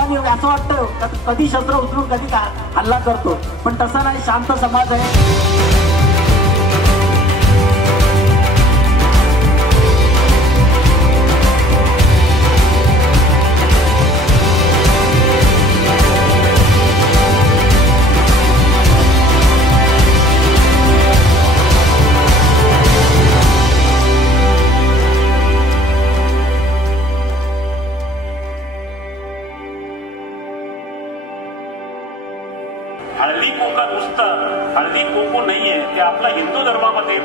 भावाने असं वाटतं कधी शस्त्र उचलून कधी हल्ला करतो, पण तसा नाही, शांत समाज आहे। हळदी कुंका नुसतं हळदी कुंकू नाहीये, ते आपला हिंदू धर्मामध्ये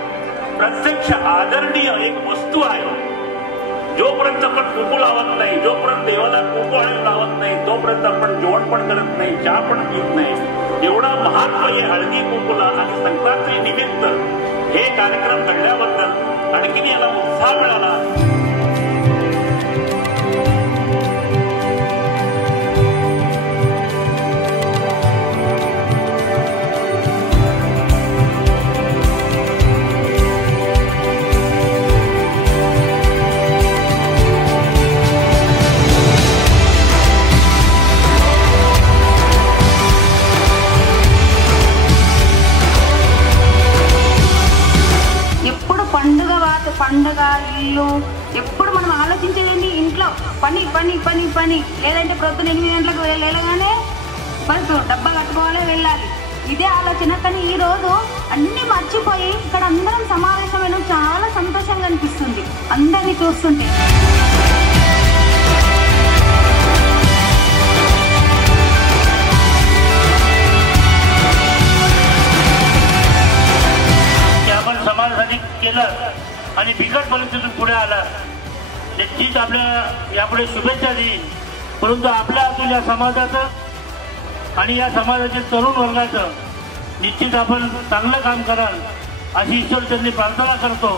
प्रत्यक्ष आदरणीय एक वस्तू आहे। जोपर्यंत आपण कुंकू लावत नाही, जोपर्यंत देवाला कुंकू हळद लावत नाही, तोपर्यंत आपण जेवण पण करत नाही, चहा पण पित नाही। एवढा महात्मा आहे हळदी कुंकूला। आणि संक्रांती निमित्त हे कार्यक्रम घडल्याबद्दल आणखीन याला उत्साह मिळाला। పండుగ ఇల్లు ఎప్పుడు మనం ఆలోచించేది ఇంట్లో పని పని పని పని, లేదంటే ప్రొద్దున 8 గంటలకు వెళ్ళగానే ఫస్ట్ డబ్బా కట్టుకోవాలి వెళ్ళాలి, ఇదే ఆలోచన। కానీ ఈ రోజు అన్ని మర్చిపోయి ఇక్కడ అందరం సమావేశమైన చాలా సంతోషంగా అనిపిస్తుంది అందరినీ చూస్తుంటే। आपण समाजासाठी केलं आणि बिकट परिस्थितीतून पुढे आला, निश्चित आपल्या यापुढे शुभेच्छा देईन। परंतु आपल्या हातून या समाजाचं आणि या समाजाच्या तरुण वर्गाचं निश्चित आपण चांगलं काम कराल अशी ईश्वरचरणी प्रार्थना करतो।